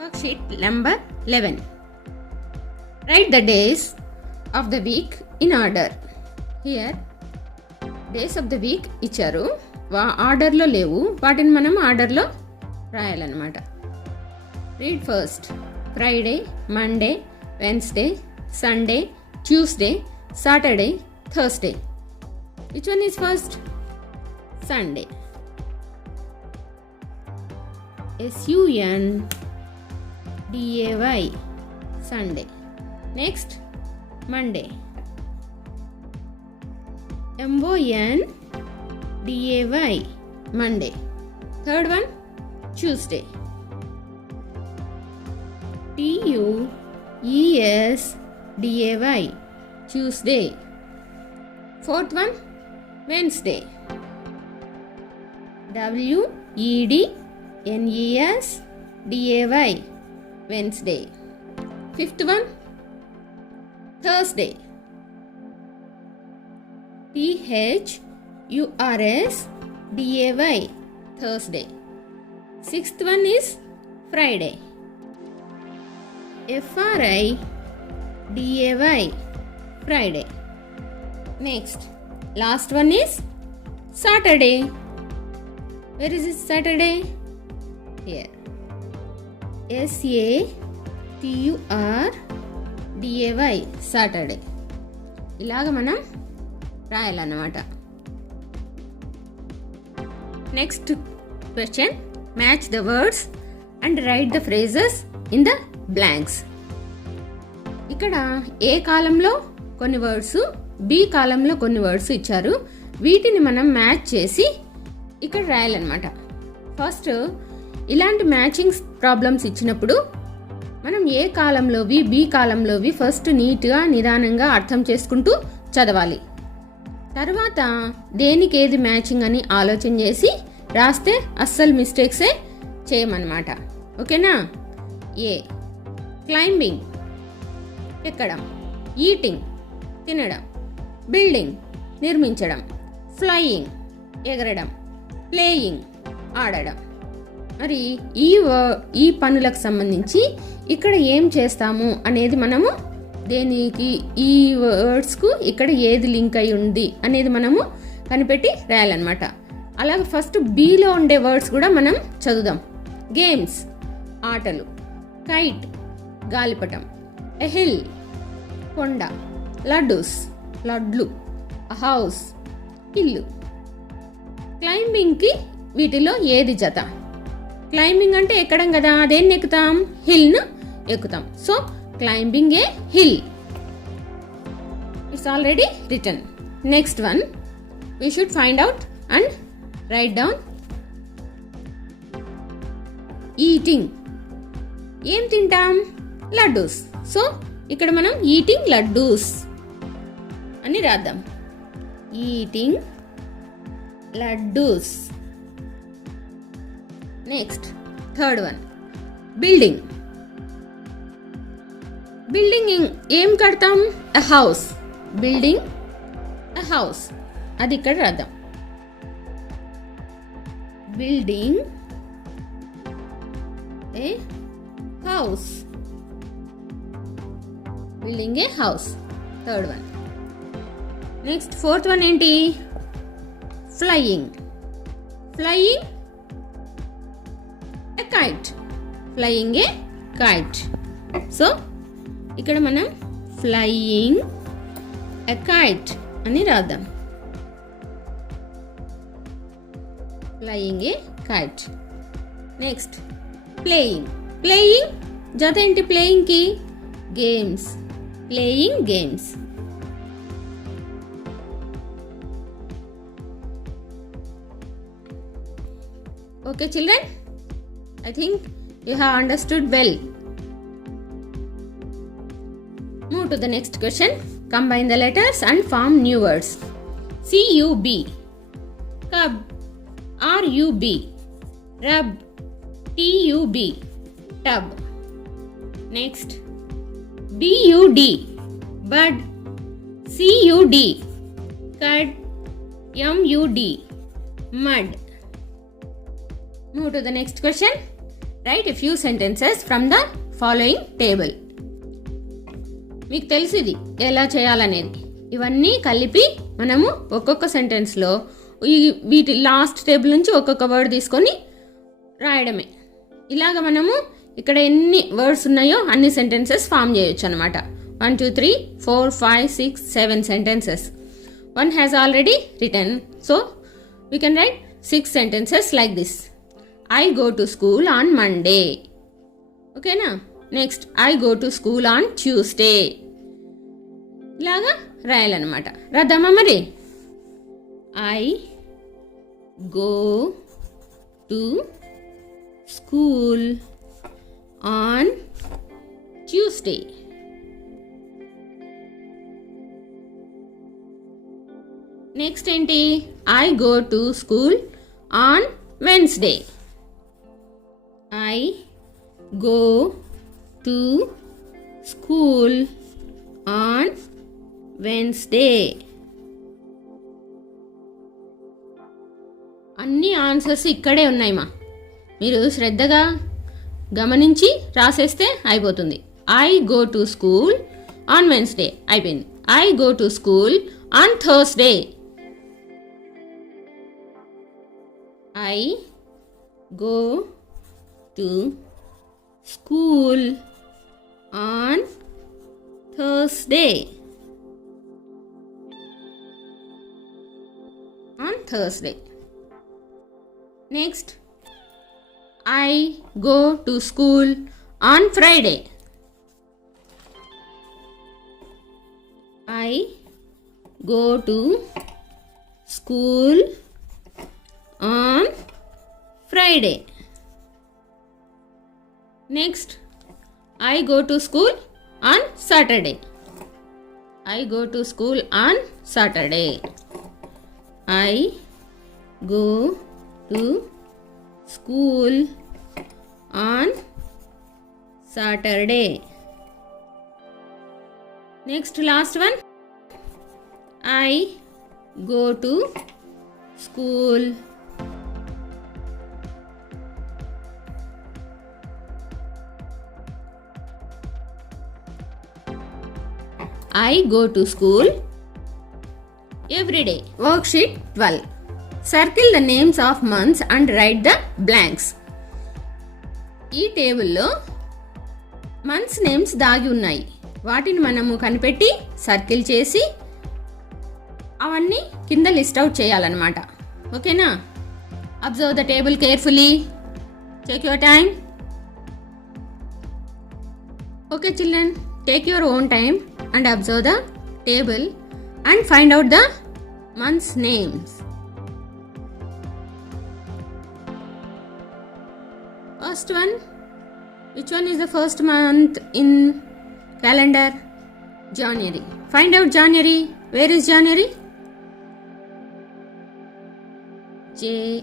Worksheet number 11. Write the days of the week in order. Here days of the week ఇచ్చారు, ఆర్డర్లో లేవు, వాటిని మనం ఆర్డర్లో రాయాలన్నమాట. Read first. Friday, Monday, Wednesday, Sunday, Tuesday, Saturday, Thursday. Which one is first? Sunday. SUNDAY, Sunday. Next, Monday. MONDAY, Monday. Third one, Tuesday. TUESDAY, Tuesday. Fourth one, Wednesday. WEDNESDAY, Wednesday. Fifth one, Thursday. THURSDAY, Thursday. Sixth one is Friday. FRIDAY, Friday. Next, last one is Saturday. Where is this Saturday? Here. SATURDAY, Saturday. ఇలాగ మనం రాయాలన్నమాట. Next question, match the words and write the phrases in the blanks. ఇక్కడ ఏ కాలంలో కొన్ని words, B కాలంలో కొన్ని words ఇచ్చారు. వీటిని మనం మ్యాచ్ చేసి ఇక్కడ రాయాలన్నమాట. ఫస్ట్ ఇలాంటి మ్యాచింగ్ ప్రాబ్లమ్స్ ఇచ్చినప్పుడు మనం ఏ కాలంలోవి, బి కాలంలోవి ఫస్ట్ నీట్గా నిదానంగా అర్థం చేసుకుంటూ చదవాలి. తర్వాత దేనికి ఏది మ్యాచింగ్ అని ఆలోచన చేసి రాస్తే అస్సలు మిస్టేక్సే చేయమన్నమాట. ఓకేనా? ఏ, క్లైంబింగ్, ఎక్కడం. ఈటింగ్, తినడం. బిల్డింగ్, నిర్మించడం. ఫ్లయింగ్, ఎగరడం. ప్లేయింగ్, ఆడడం. మరి ఈ పనులకు సంబంధించి ఇక్కడ ఏం చేస్తాము అనేది మనము దేనికి, ఈ వర్డ్స్కు ఇక్కడ ఏది లింక్ అయి ఉంది అనేది మనము కనిపెట్టి రాయాలన్నమాట. అలాగే ఫస్ట్ బిలో ఉండే వర్డ్స్ కూడా మనం చదువుదాం. గేమ్స్, ఆటలు. కైట్, గాలిపటం. ఎ హిల్, కొండ. లడ్డూస్, లడ్లు. హౌస్, ఇల్లు. క్లైంబింగ్కి వీటిలో ఏది జత? క్లైంబింగ్ అంటే ఎక్కడం కదా, దేన్ని ఎక్కుతాం? హిల్ను ఎక్కుతాం. So climbing a hill. It's already written. Next one, we should find out and write down. Eating, ఏం తింటాం? లడ్డూస్. సో ఇక్కడ మనం ఈటింగ్ లడ్డూస్ అని రాద్దాం. Eating laddoos. Next third one, building. Building ఏం కడతాం? A house. Building a house, అది ఇక్కడ రాద్దాం. Building a house. Building a house, third one. Next fourth one ఏంటి? Flying. Flying a kite. Flying a kite. So ఇక్కడ మనం ఫ్లయింగ్ ఎ కైట్ అని రాద్దాం. Flying a kite. Next playing. Playing జత ఏంటి ప్లేయింగ్కి? Games. Playing games. Okay children, I think you have understood well. Move to the next question. Combine the letters and form new words. C-U-B, cub. R-U-B, rub. T-U-B, tub. Next, B-U-D, bud. C-U-D, cud. M-U-D, mud. Move to the next question. Write a few sentences from the following table. మీకు తెలుసు ఇది ఎలా చేయాలనేది. ఇవన్నీ కలిపి మనము ఒక్కొక్క సెంటెన్స్లో వీటి లాస్ట్ టేబుల్ నుంచి ఒక్కొక్క వర్డ్ తీసుకొని రాయడమే. ఇలాగ మనము ఇక్కడ ఎన్ని వర్డ్స్ ఉన్నాయో అన్ని సెంటెన్సెస్ ఫామ్ చేయొచ్చు అనమాట. 1 2 3 4 5 6 7 sentences. One has already written, so we can write 6 sentences like this. I go to school on Monday. Okay na? Next, I go to school on Tuesday. ఇలాగా రాయాలన్నమాట. రాద్దామా మరి? I go to school on Tuesday. Next ఏంటి? I go to school on Wednesday. I go to school on Wednesday. అన్ని answers ఇక్కడే ఉన్నాయమ్మా. మీరు శ్రద్ధగా గమనించి రాసేస్తే అయిపోతుంది. I go to school on Wednesday అయిపోయింది. I go to school on Thursday. I go to school on Thursday. On Thursday. Next, I go to school on Friday. I go to school on Friday. Next, I go to school on Saturday. I go to school on Saturday. I go to school on Saturday. Next, last one. I go to school I go to school every day. Worksheet 12. Circle the names of months and write the blanks. ఈ టేబుల్లో months names దాగి ఉన్నాయి. వాటిని మనము కనిపెట్టి circle చేసి అవన్నీ కింద లిస్ట్ అవుట్ చేయాలన్నమాట. ఓకేనా? Observe the table carefully. Take your time. Okay children, take your own time and observe the table and find out the months names. First one, which one is the first month in calendar? January. Find out January. Where is January? January.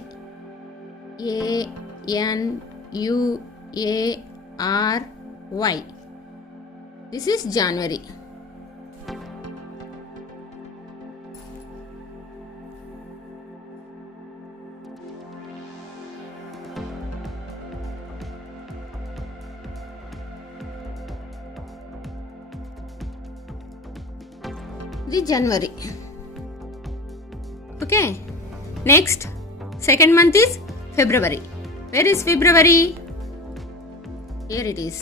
This is January. This is January. Okay. Next, second month is February. Where is February? Here it is.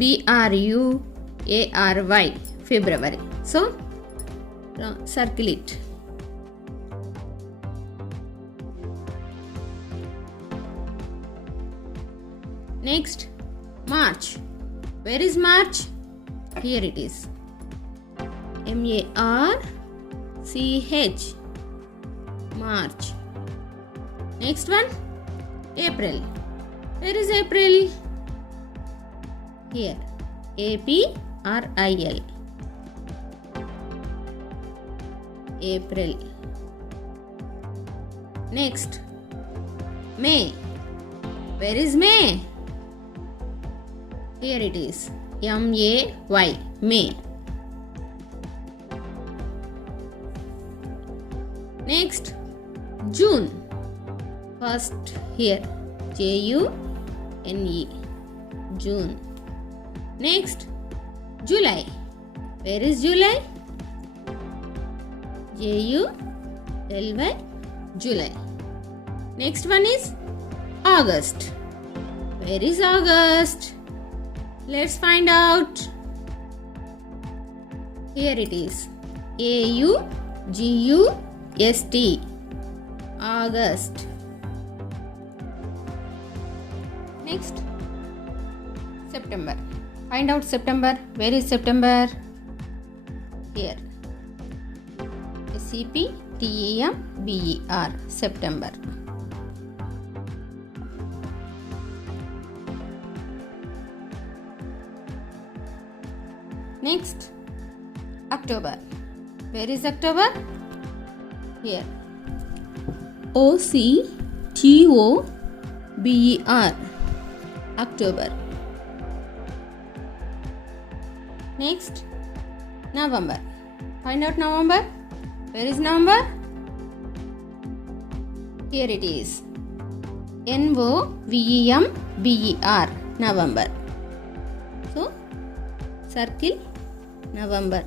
February. February. So, circle it. Next, March. Where is March? Here it is. M-A-R-C-H. March. Next one, April. Where is April? Here. A-P-R-I-L. April. Next, May. Where is May? Here it is. M-A-Y. May. Next, June. First here. J-U-N-E. June. Next, July. Where is July? J-U-L-Y. July. Next one is August. Where is August? Let's find out. Here it is. A-U-G-U-S-T. August. Next, September. Find out September. Where is September? Here. S-E-P-T-E-M-B-E-R. September. Next, October. Where is October? Here. O-C-T-O-B-E-R. October. Next, November. Find out November. Where is November? Here it is. N-O-V-E-M-B-E-R. November. So, circle November.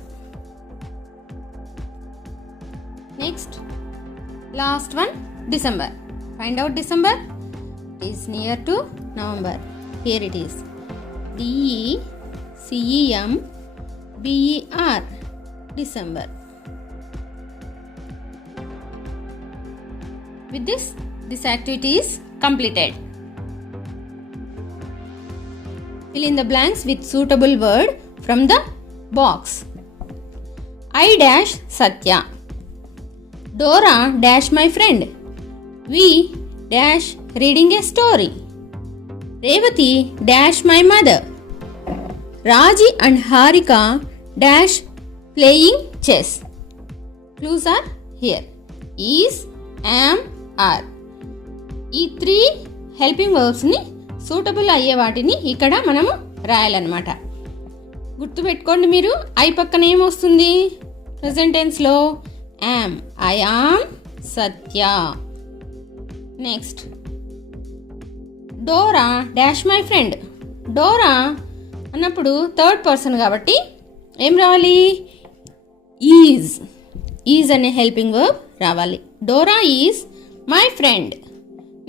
Next, last one, December. Find out December. It is near to November. Here it is. D-E-C-E-M-B-E-R. December. With this activity is completed. Fill in the blanks with suitable word from the box. I dash Satya. Dora dash my friend. We dash reading a story. Revati dash my mother. Raji and Harika dash playing chess. Clues are here. Is, am, are. ఈ 3 helping వర్బ్స్ని suitable అయ్యే వాటిని ఇక్కడ మనము రాయాలన్నమాట. గుర్తుపెట్టుకోండి మీరు. I పక్కన ఏమొస్తుంది present టెన్స్లో? Am. I am Satya. Next, Dora dash my friend. Dora అన్నప్పుడు థర్డ్ పర్సన్ కాబట్టి ఏం రావాలి? ఈజ్ అనే హెల్పింగ్ వర్బ్ రావాలి. Dora is my friend.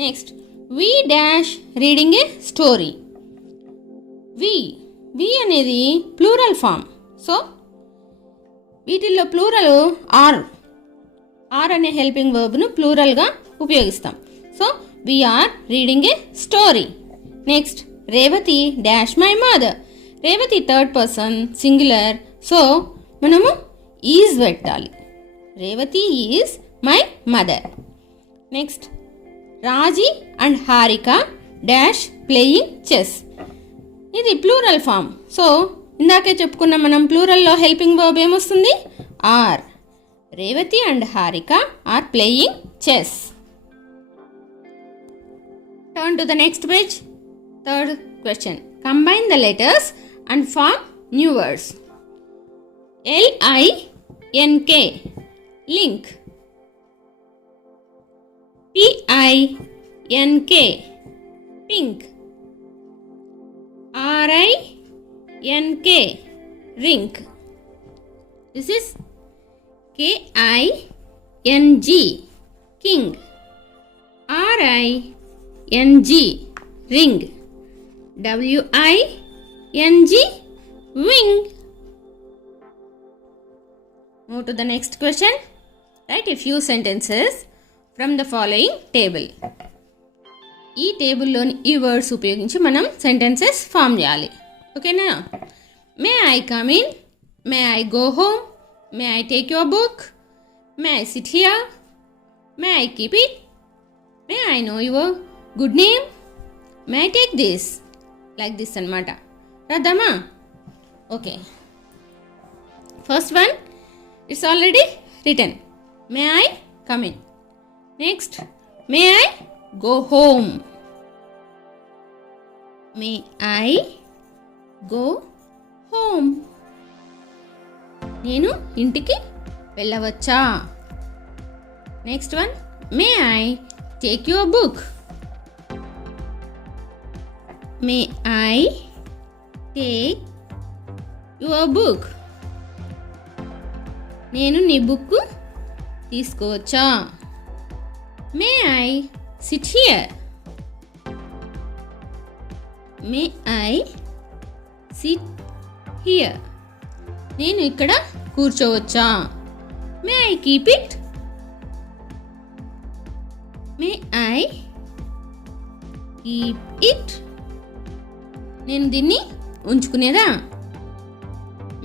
Next, we dash reading a story. We అనేది ప్లూరల్ ఫామ్. సో వీటిల్లో ప్లూరల్ ఆర్ అనే హెల్పింగ్ వర్బ్ను ప్లూరల్గా ఉపయోగిస్తాం. So we are reading a story. Next, Revathi dash my mother. Revathi third person singular. So మనము is పెట్టాలి. Revathi is my mother. Next, Raji and Harika dash playing chess. ఇది plural form. So ఇందాకే చెప్పుకున్నాం మనం ప్లూరల్లో హెల్పింగ్ వర్బ్ ఏమొస్తుంది? Are. Revathi and Harika are playing chess. Turn to the next page. Third question. Combine the letters and form new words. L-I-N-K. Link. P-I-N-K. Pink. R-I-N-K. Rink. This is K-I-N-G. King. R-I-N-G. Ring. W-I-N-G. Wing. Move to the next question. Write a few sentences from the following table. ఈ టేబుల్లోని ఈ words ఉపయోగించి మనం sentences form చేయాలి. ఓకేనా? May I come in. May I go home. May I take your book. May I sit here. May I keep it. May I know your good name. May I take this. Like this అనమాట. రాద్దామా? Okay. First one it's already written. May I come in? Next, may I go home? May I go home? నేను ఇంటికి వెళ్ళవచ్చా? Next one, may I take your book? May I take your book? నేను నీ book తీసుకోవచ్చా? May I sit here? May I sit here? నేను ఇక్కడ కూర్చోవచ్చా? May I keep it? May I keep it? నేను దీన్ని ఉంచుకునేదా?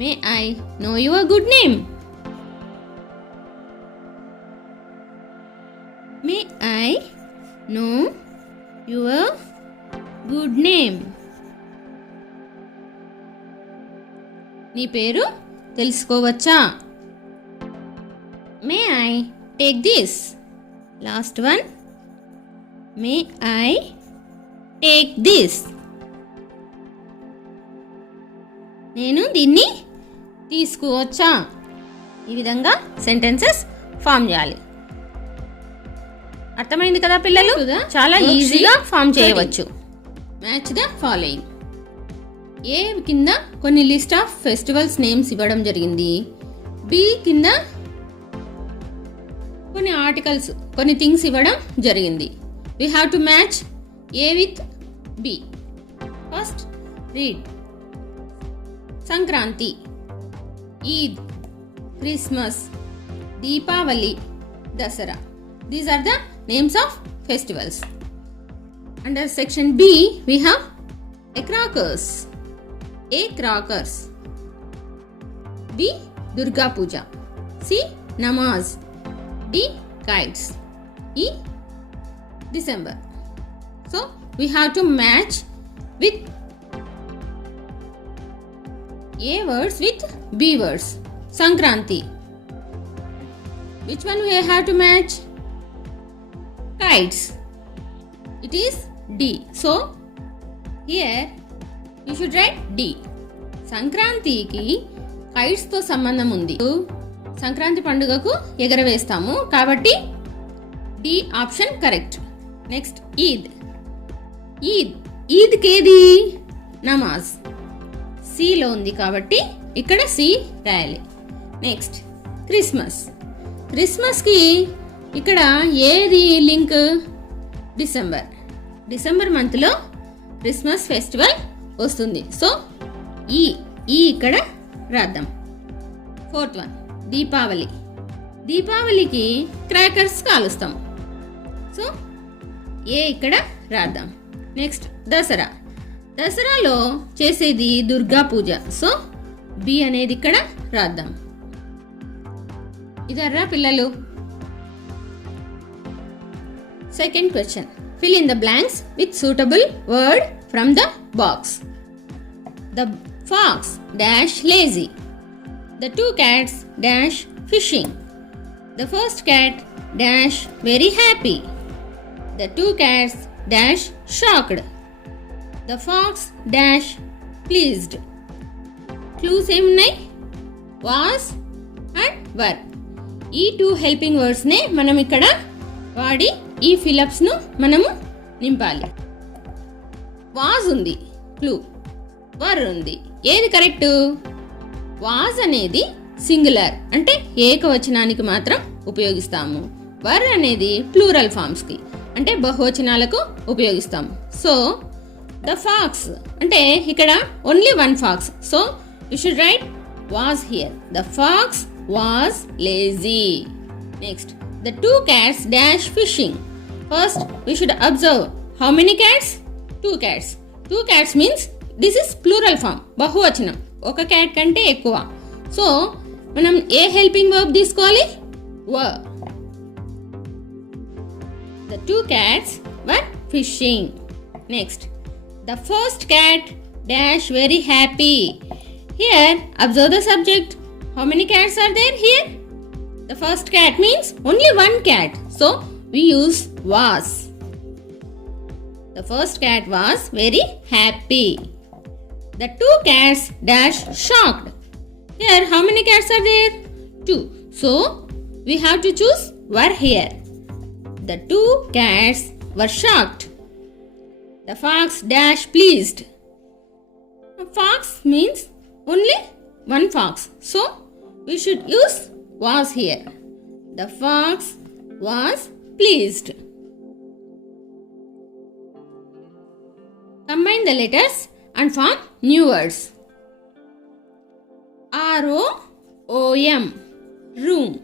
May I know your good name? May I know your good name? నీ పేరు తెలుసుకోవచ్చా? May I take this? Last one, may I take this? నేను దీన్ని తీసుకోవచ్చా? ఈ విధంగా సెంటెన్సెస్ ఫామ్ చేయాలి. అర్థమైంది కదా పిల్లలు? చాలా ఈజీగా ఫామ్ చేయవచ్చు. Match the following. ఏ కింద కొన్ని లిస్ట్ ఆఫ్ ఫెస్టివల్స్ నేమ్స్ ఇవ్వడం జరిగింది. బి కింద కొన్ని ఆర్టికల్స్, కొన్ని థింగ్స్ ఇవ్వడం జరిగింది. We have to match A with B. First read. Sankranti, Eid, Christmas, Deepavali, Dasara. These are the names of festivals. Under section B, we have a crackers. A crackers. B Durga Puja. C namaz. D kites. E December. So we have to match with A words with B words. Sankranti. Which one we have to match? Kites. It is D. So here you should write D. సంక్రాంతికి kites తో సంబంధం ఉంది. సంక్రాంతి పండుగకు ఎగరవేస్తాము కాబట్టి D option correct. Next Eid. Eid కేది? నమాజ్. సిలో ఉంది కాబట్టి ఇక్కడ సి రాయాలి. నెక్స్ట్ క్రిస్మస్ కి ఇక్కడ ఏది లింక్? డిసెంబర్ మంత్ లో క్రిస్మస్ ఫెస్టివల్ వస్తుంది. సో ఈ ఇక్కడ రాద్దాం. ఫోర్త్ వన్ దీపావళికి క్రాకర్స్ కాలుస్తాం. సో ఏ ఇక్కడ రాద్దాం. నెక్స్ట్ దసరాలో చేసేది దుర్గా పూజ. సో బి అనేది ఇక్కడ రాద్దాం. ఇదర్రా పిల్లలు. Second question. Fill in the blanks with suitable word from the box. The fox dash lazy. The two cats dash fishing. The first cat dash very happy. The two cats dash shocked. The fox dash pleased. Clues ఏమున్నాయి? was and were. ఈ two helping words నే మనం ఇక్కడ వాడి ఈ fill-ups ను మనము నింపాలి. వాజ్ ఉంది, క్లూ. వర్ ఉంది. ఏది కరెక్ట్? వాజ్ అనేది సింగులర్ అంటే ఏకవచనానికి మాత్రం ఉపయోగిస్తాము. వర్ అనేది ప్లూరల్ ఫార్మ్స్ కి అంటే బహువచనాలకు ఉపయోగిస్తాము. సో ద ఫాక్స్ అంటే ఇక్కడ only one fox. So you should write was here. The fox was lazy. Next the two cats dash fishing. First we should observe how many cats? Two cats means this is plural form, బహువచనం. ఒక cat కంటే ఎక్కువ. So మనం ఏ helping verb తీసుకోవాలి? were. The two cats were fishing. Next, the first cat dash very happy. Here observe the subject. How many cats are there here? The first cat means only one cat. So we use was. The first cat was very happy. The two cats dash shocked. Here how many cats are there? Two. So we have to choose were here. The two cats were shocked. The fox dash pleased. Fox means only one fox. So we should use was here. The fox was pleased. Combine the letters and form new words. R-O-O-M, room.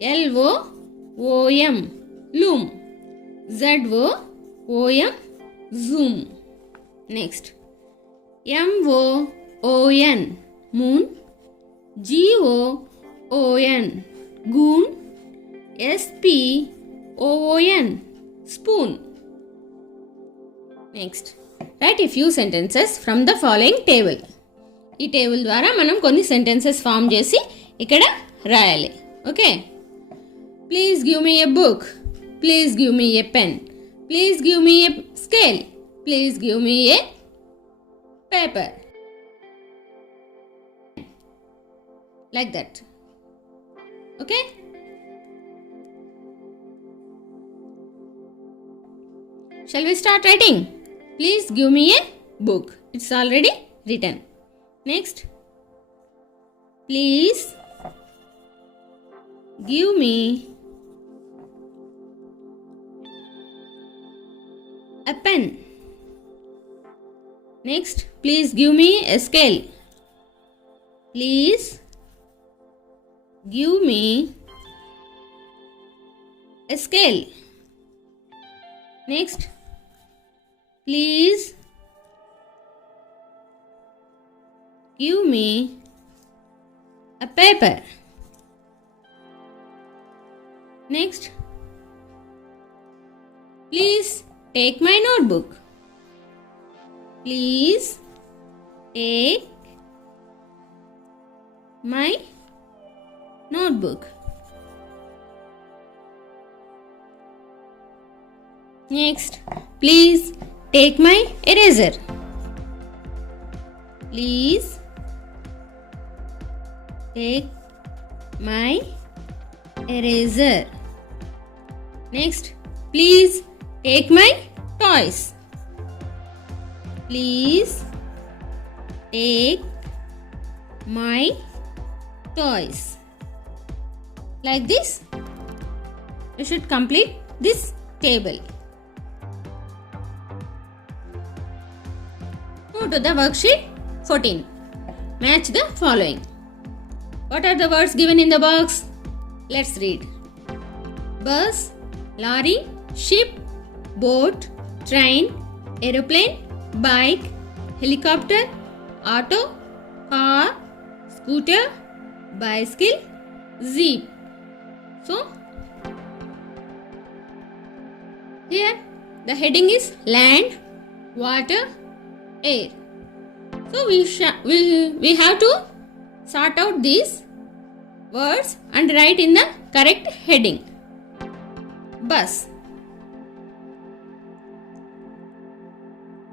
L-O-O-M, loom. Z-O-O-M, zoom. Next. M-O-O-N, moon. G-O-O-N, goon. S-P-O-O-N, spoon. Next. Write a few sentences from the following table. ఈ table ద్వారా మనం కొన్ని sentences form చేసి ఇక్కడ రాయాలి. Okay. Please give me a book. Please give me a pen. Please give me a scale. Please give me a paper. Like that. Okay? Shall we start writing? Please give me a book. It's already written. Next. Please give me a pen. Next. Please give me a scale. Please give me a scale. Next. Please give me a paper. Next. Please take my notebook. Please take my notebook. Next, please take my eraser. Please take my eraser. Next, please take my toys. Please take my toys. Like this, you should complete this table. Go to the worksheet 14. Match the following. What are the words given in the box? Let's read. Bus, lorry, ship, boat, train, aeroplane, bike, helicopter, auto, car, scooter, bicycle, jeep. So, here the heading is land, water, air. So we have to sort out these words and write in the correct heading. Bus.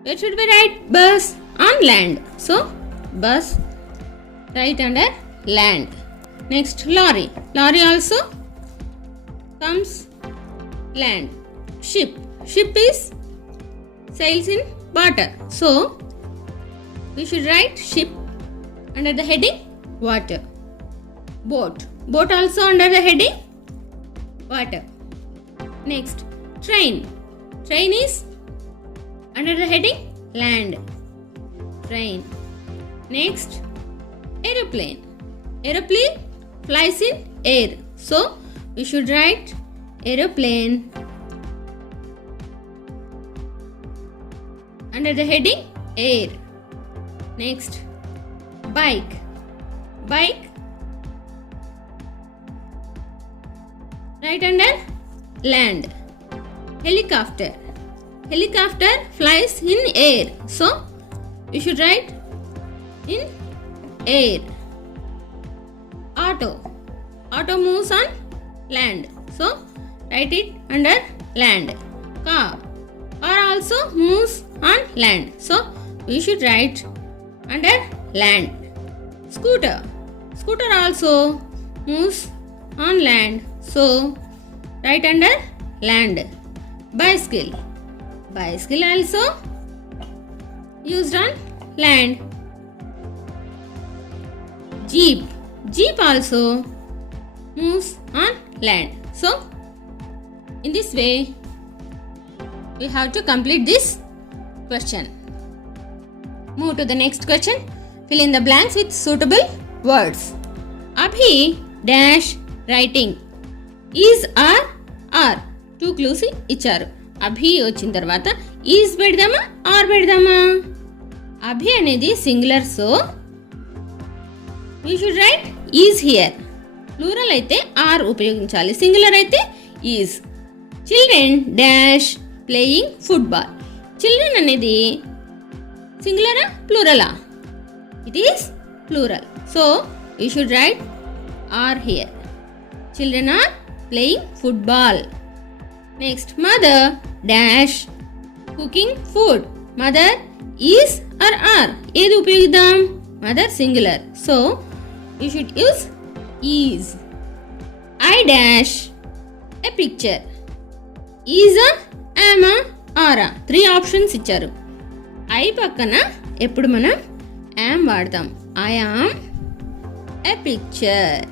Where should we write bus? On land. So bus, write under land. Next, lorry. Lorry also comes land. Ship. Ship is sails in water. So we should write ship under the heading water. Boat. Boat also under the heading water. Next, train. Train is under the heading land. Train. Next, aeroplane. Aeroplane flies in air. So we should write aeroplane under the heading air. Next, bike. Bike right under land. Helicopter. Helicopter flies in air. So we should write in air. Auto. Auto moves on land. So write it under land. Car. Car also moves on land. So we should write under land. Scooter. Scooter also moves on land. So write under land. Bicycle. Bicycle also used on land. Jeep. Jeep also moves on land. So in this way we have to complete this question. Move to the next question. Fill in the blanks with suitable words. Abhi dash writing. Is or are. 2 clues ఇచ్చారు. అభి వచ్చిన తర్వాత is పెడదామా are పెడదామా? అభి అనేది singular, so we should write is here. Plural అయితే are ఉపయోగించాలి, singular అయితే is. Children dash playing football. Children అనేది సింగులరా ప్లూరలా? It is plural, so we should write are here. Children are playing football. Next mother dash cooking food. Mother is are are ఏది ఉపయోగిద్దాం? Mother singular, so you should use is. I dash a picture. ఈజా యామా ఆరా 3 options ఇచ్చారు. I పక్కన ఎప్పుడు మనం am వాడతాం. I am a picture.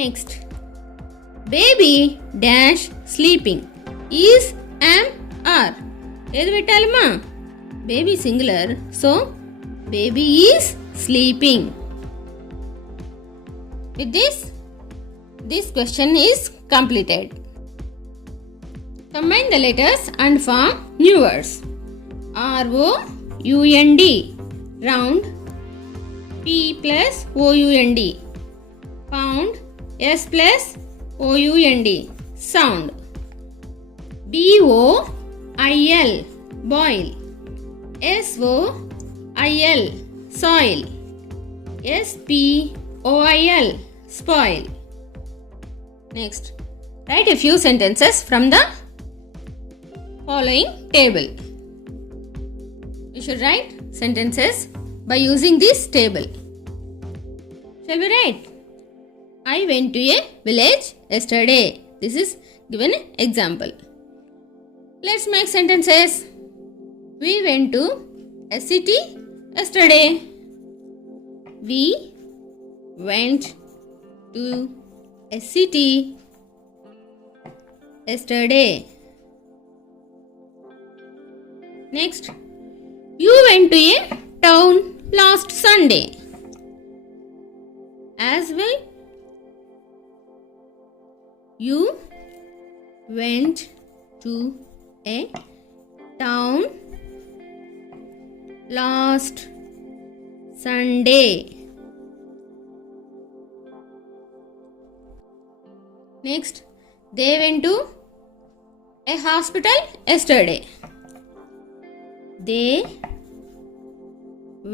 Next baby dash sleeping. Is am are ఏది పెట్టాలమ్మా? Baby singular, so baby is sleeping. With this question is completed. Combine the letters and form new words. R-O-U-N-D round. P plus O-U-N-D pound. S plus O-U-N-D sound. B-O-I-L boil. S-O-I-L soil. S-P-O-I-L spoil. Next, write a few sentences from the following table. We should write sentences by using this table. Shall we write? I went to a village yesterday. This is given example. Let's make sentences. We went to a city yesterday. We went to a city yesterday. Next, you went to a town last Sunday. As well, you went to a town last Sunday. Next, they went to a hospital yesterday. They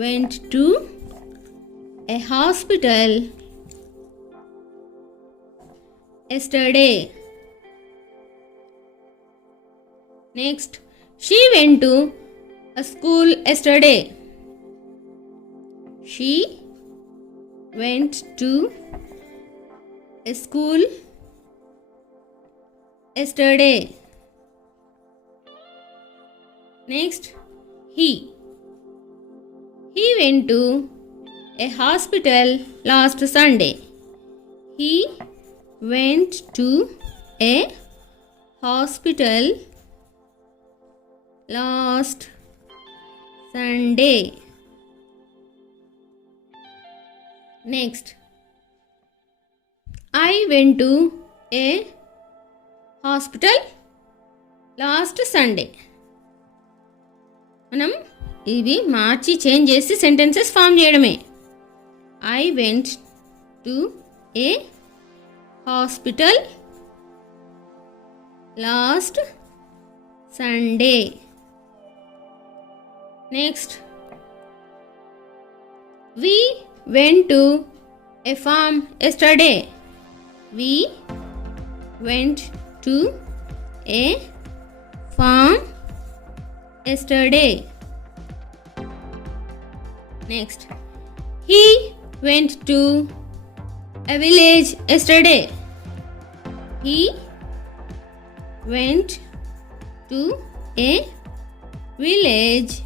went to a hospital yesterday. Next, she went to a school yesterday. She went to a school yesterday. Next, he went to a hospital last Sunday. He went to a hospital last Sunday. Next, I went to a hospital last Sunday. మనం ఇవి మార్చి change చేసి sentences form చేయడమే. I went to a hospital last Sunday. Next, we went to a farm yesterday. We went to a farm yesterday. Next, he went to a village yesterday. He went to a village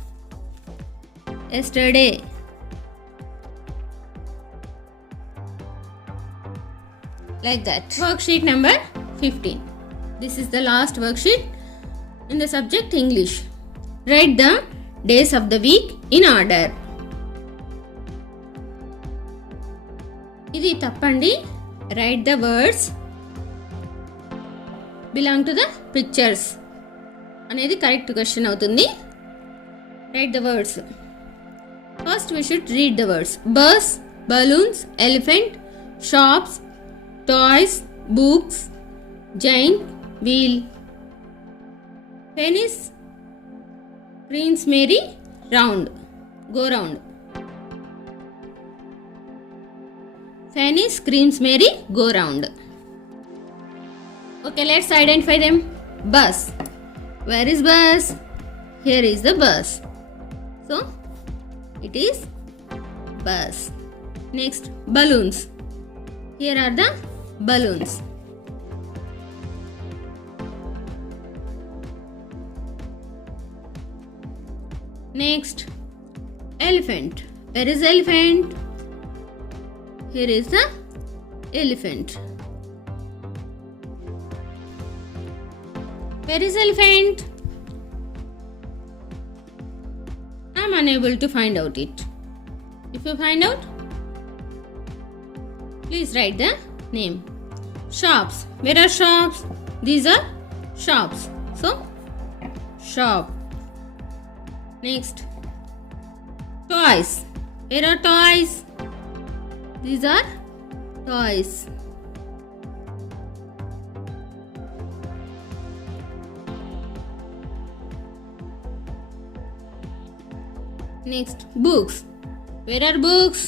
yesterday. Like that. Worksheet number 15. This is the last worksheet in the subject English. Write the days of the week in order. ఇది తప్పండి. Write the words belong to the pictures అనేది correct question అవుతుంది. Write the words. First we should read the words. Bus, balloons, elephant, shops, toys, books, giant wheel. Penis screens merry round. Go round. Fanny screams merry go round. Okay, let's identify them. Bus. Where is bus? Here is the bus. So, it is bus. Next, balloons. Here are the balloons. Next, elephant. Where is elephant? Here is the elephant. Where is elephant? I am unable to find out it. If you find out, please write the name. Shops. Where are shops? These are shops. So, shop. Next, toys. Where are toys? These are toys. Next, books. Where are books?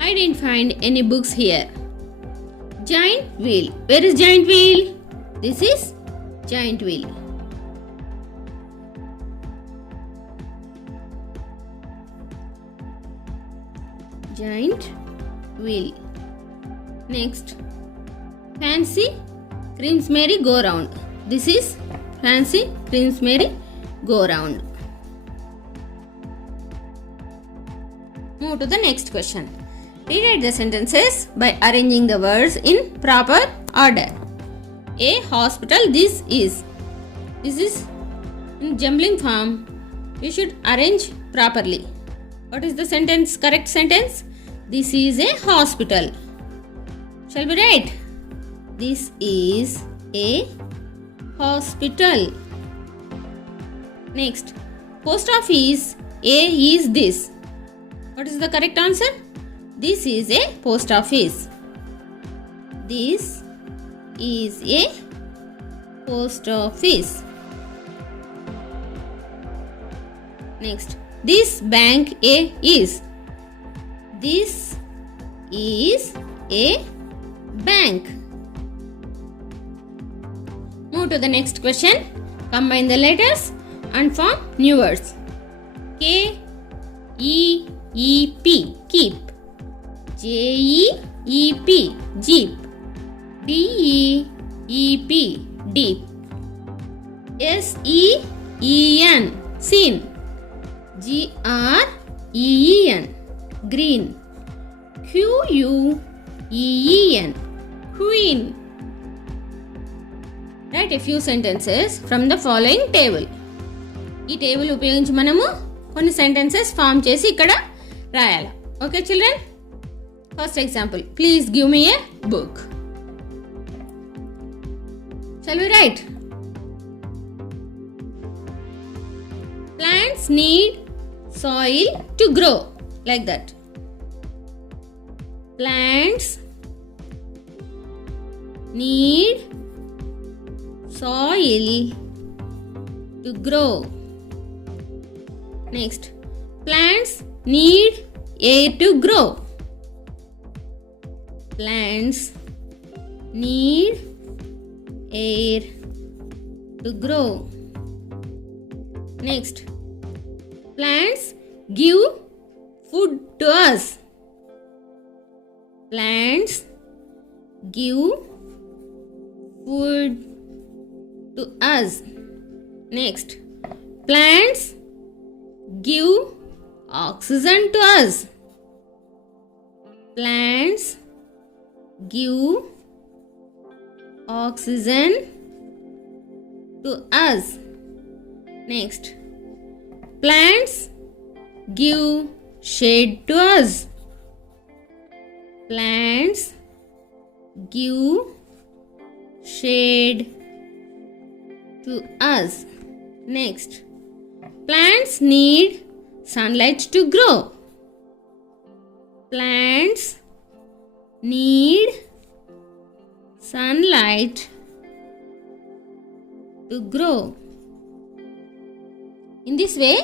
I didn't find any books here. Giant wheel. Where is giant wheel? This is giant wheel. Giant wheel. Next, fancy creams merry go round. This is fancy creams merry go round. Move to the next question. Rewrite the sentences by arranging the words in proper order. A hospital. This is in jumbling form. We should arrange properly. What is the sentence? Correct sentence? This is a hospital. Shall we write? This is a hospital. Next, post office. A is this. What is the correct answer? This is a post office. This is a post office. Next, this bank A is. This is a bank. Move to the next question. Combine the letters and form new words. K E E P keep. J E E P jeep. D E E P deep. S E E N seen. G R E E N green. Q U E E N queen. Write a few sentences from the following table. ఈ table ఉపయోగించి మనము కొన్ని sentences form చేసి ఇక్కడ రాయాలి. Okay children? First example. Please give me A book. Shall we write? Plants need soil to grow. Like that. Plants need soil to grow. Next, plants need air to grow. Plants need air to grow. Next, plants give food to us. Plants give food to us. Next, plants give oxygen to us. Plants give oxygen to us. Next, plants give shade to us. Plants give shade to us. Next, plants need sunlight to grow. Plants need sunlight to grow. In this way,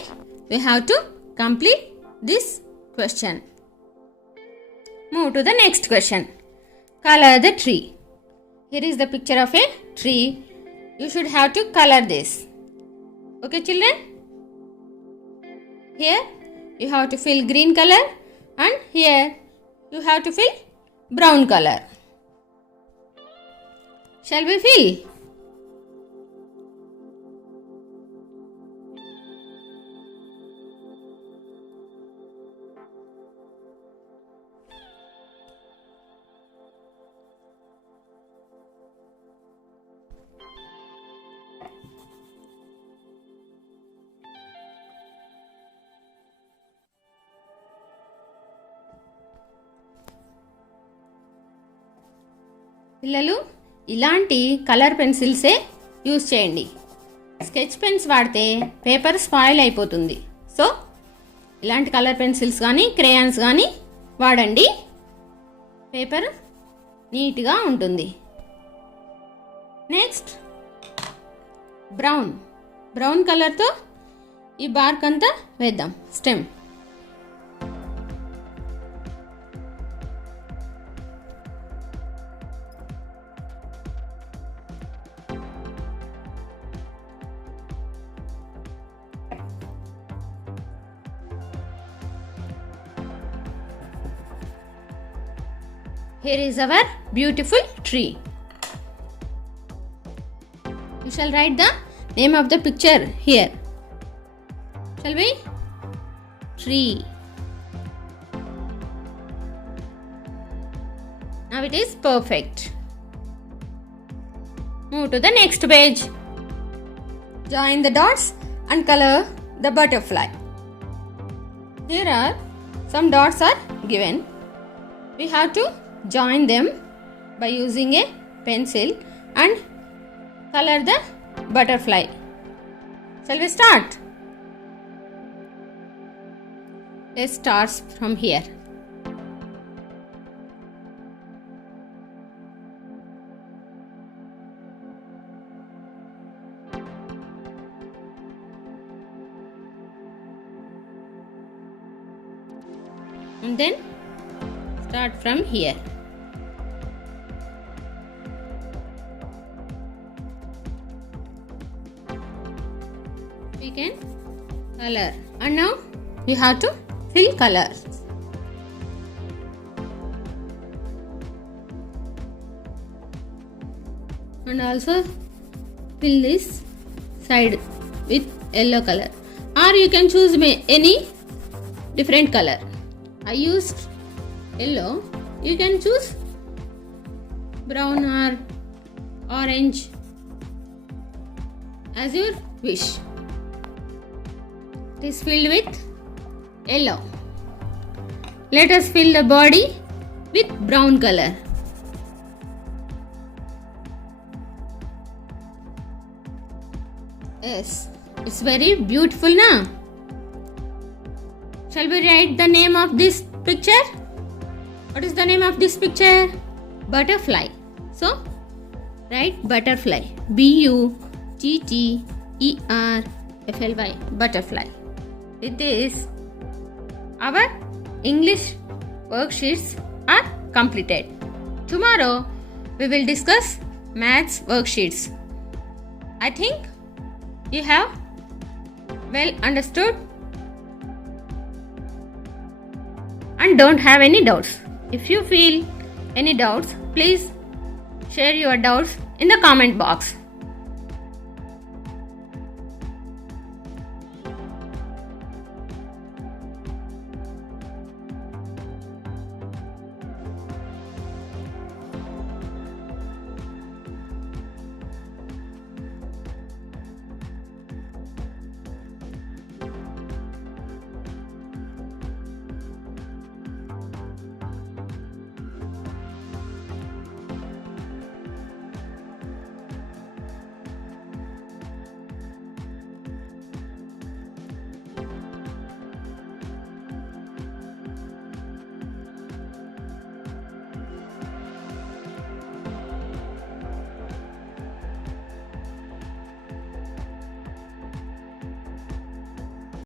we have to complete this question. Move to the next question. Color the tree. Here is the picture of a tree. You should have to color this. Okay, children? Here you have to fill green color and here you have to fill brown color. Shall we fill? పిల్లలు ఇలాంటి colour పెన్సిల్సే use చేయండి. Sketch pens వాడితే paper spoil అయిపోతుంది. So ఇలాంటి colour pencils కానీ crayons కానీ వాడండి. Paper నీట్గా ఉంటుంది. నెక్స్ట్ బ్రౌన్ కలర్తో ఈ బార్క్ అంతా వేద్దాం. Stem Here is our beautiful tree. We shall write the name of the picture here. Shall we? Tree. Now it is perfect. Move to the next page. Join the dots and color the butterfly. Here are some dots are given. We have to join them by using a pencil and color the butterfly. Shall we start? Let's start from here. And then start from here. We can color, and now you have to fill colors. And also fill this side with yellow color, or you can choose any different color. I used yellow. You can choose brown or orange as your wish. It is filled with yellow. Let us fill the body with brown color. Yes, it's very beautiful now. Shall we write the name of this picture? What is the name of this picture? Butterfly. So, write butterfly. B-U-T-T-E-R-F-L-Y. Butterfly. With this, our English worksheets are completed. Tomorrow we will discuss maths worksheets. I think you have well understood and don't have any doubts. If you feel any doubts, please share your doubts in the comment box.